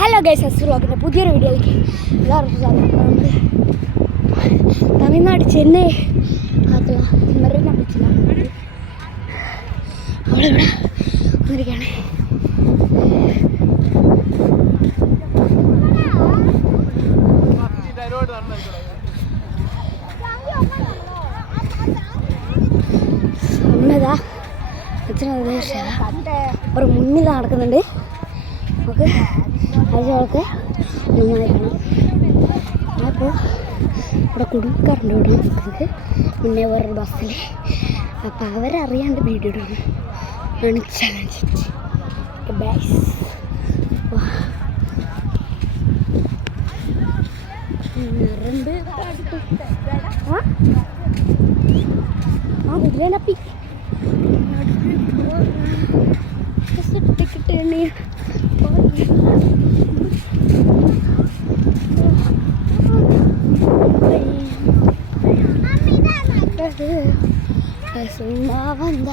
Hello guys, അസ്സുറോക്കിൻ്റെ പുതിയൊരു വീഡിയോയിലേക്ക് എല്ലാവർക്കും സ്വാഗതം. തമിഴ്നാട് ചെന്നൈ ഭാഗത്തുള്ള മെറീന ബീച്ചിലാണ് നമ്മളിവിടെ വന്നിരിക്കുകയാണ്. ഒന്നതാ ഒരു മുന്നിൽ നടക്കുന്നുണ്ട്. നമുക്ക് അയച്ചവർക്ക് നന്നായി കാണാം. അപ്പോൾ ഇവിടെ കുടുംബക്കാരുണ്ട്. ഇവിടെ നമുക്ക് മുന്നേ വേറൊരു ബസ്സിൽ. അപ്പോൾ അവരറിയാണ്ട് വീഡിയോ ഇടുന്നു ആണ് ചലഞ്ച്. ഇതിലേനപ്പി ടിക്കറ്റ് എണ്ണി വന്ന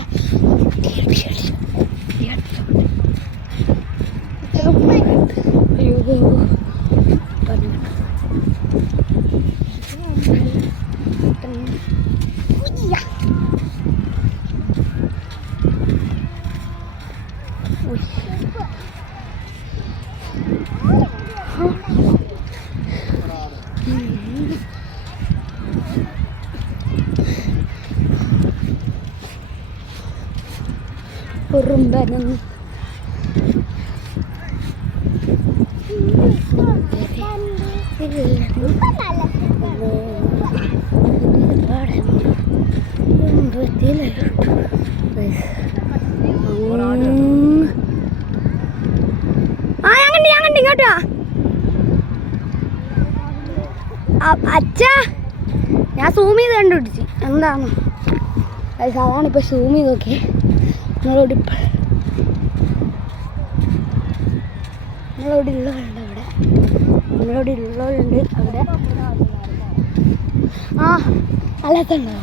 കുറുമ്പനും ഇങ്ങോട്ടാ അച്ഛാ. ഞാൻ സൂം ചെയ്ത് കണ്ടുപിടിച്ച് എന്താണോ സാധാരണ. ഇപ്പൊ സൂം ചെയ്ത് നോക്കിയേ. നമ്മളോട് ഉള്ളവരുണ്ട് അവിടെ. നമ്മളോട് ഉള്ളവരുണ്ട് അവിടെ. ആ അല്ലാത്തുണ്ടോ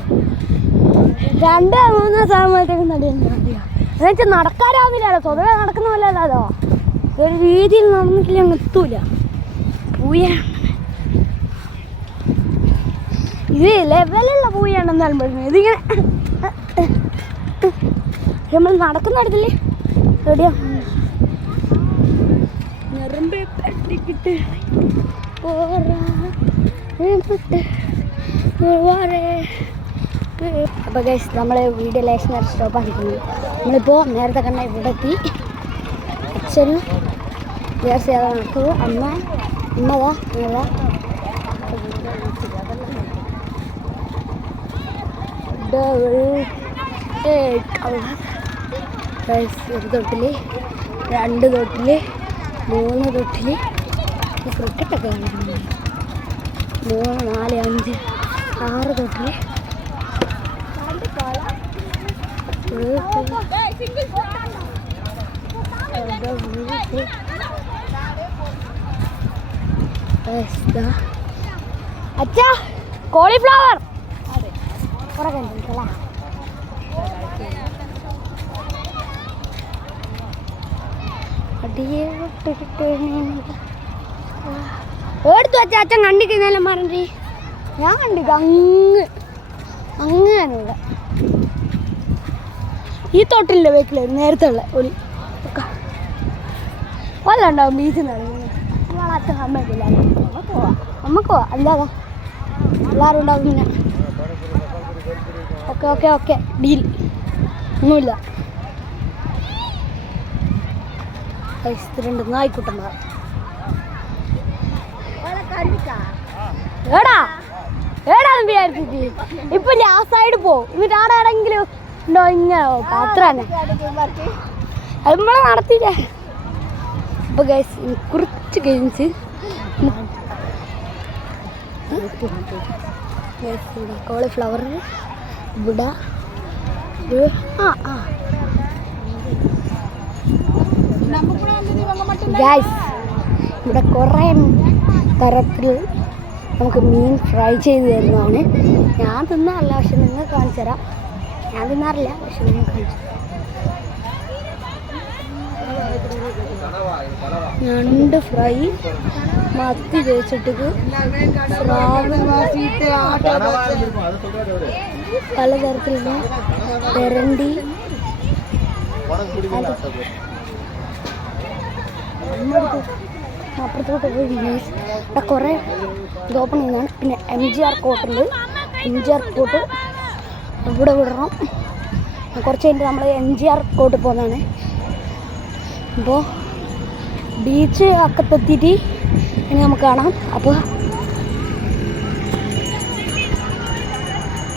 2-3 സമയത്തേക്ക് നടിയുണ്ടാവില്ല. എന്നുവെച്ചാൽ നടക്കാറാവുന്നില്ലല്ലോ. സ്വതവേ നടക്കുന്ന പോലെയല്ലോ. ഒരു രീതിയിൽ നടന്നിട്ടില്ല, അങ്ങ് എത്തൂല. പൂയ ഇത് ലെവലുള്ള പൂയാണെന്നാലും പറഞ്ഞു. ഇതിങ്ങനെ നമ്മൾ നടക്കുന്നിടത്തില്ലേ റെഡിയാ. നെറുമ്പെ പറ്റിക്കിട്ട് അപ്പോൾ ഗൈസ്, നമ്മൾ വീഡിയോ ലേശം സ്റ്റോപ്പ് ആക്കിയിട്ടുണ്ട്. നമ്മളിപ്പോൾ നേരത്തെ കണ്ട ഇവിടെ എത്തി. അച്ഛനും വേറെ ചെയ്യാതെ നടക്കുന്നു. അമ്മതാ ഒരു തൊട്ടിൽ, 2 തൊട്ടിൽ, 3 തൊട്ടിൽ. ക്രിക്കറ്റൊക്കെ കളിക്കുന്നു. 3, 4, 5, 6 തൊട്ടിൽ. അച്ഛാ കോളിഫ്ലവർ കുറെ കണ്ടിട്ടല്ലേ. എടുത്തു വച്ച അച്ഛൻ കണ്ടിക്കുന്നതെല്ലാം പറഞ്ഞി. ഞാൻ കണ്ടിട്ട് അങ്ങനെയുള്ള ഈ തോട്ടിലെ വീട്ടിലായിരുന്നു നേരത്തെ ഉള്ള ഒലി വല്ല ഉണ്ടാവും. ബീച്ചിൽ നിന്ന് അച്ഛൻ സമ്മതിക്കില്ല. നമുക്ക് പോവാം അല്ലാതെ എല്ലാവരും ഉണ്ടാവും. പിന്നെ ഓക്കെ ഡീൽ ഒന്നുമില്ല. രണ്ട് നായിക്കുട്ടന്മാർ ഏടാ വിചാരിച്ചിട്ട് ഇപ്പൊ ആ സൈഡ് പോവും. എന്നിട്ട് ആടെ എവിടെങ്കിലും ഉണ്ടോ ഇങ്ങനെ അത്ര തന്നെ അത് നമ്മളെ നടത്തിയില്ലേ. അപ്പൊ ഗൈസ് കുറച്ച് ഗെയിംസ് കോളിഫ്ലവർ ഇവിടെ ഗൈസ്. ഇവിടെ കുറേ തരത്തിൽ നമുക്ക് മീൻ ഫ്രൈ ചെയ്ത് തരുന്നതാണ്. ഞാൻ തിന്നാറില്ല, പക്ഷെ നിങ്ങൾക്ക് കാണിച്ചു തരാം. ഞാൻ തിന്നാറില്ല, പക്ഷെ നിങ്ങൾക്ക് കാണിച്ചു തരാം. ഞണ്ട് ഫ്രൈ, മത്തി തേച്ചിട്ട്, സ്രാവ്, പലതരത്തിലുള്ള തെരണ്ടി, അപ്പുറത്തോട്ട് പോയി ഇവിടെ കുറേ ഇത് ഓപ്പൺ ചെയ്യുന്നതാണ്. പിന്നെ MGR കോട്ടുണ്ട്. MGR കോട്ട് ഇവിടെ വിടണം. കുറച്ച് കഴിഞ്ഞിട്ട് നമ്മൾ MGR കോട്ടിൽ പോകുന്നതാണ്. അപ്പോൾ ബീച്ച് അക്കത്തെത്തിയിട്ട് ഇനി നമുക്ക് കാണാം. അപ്പോൾ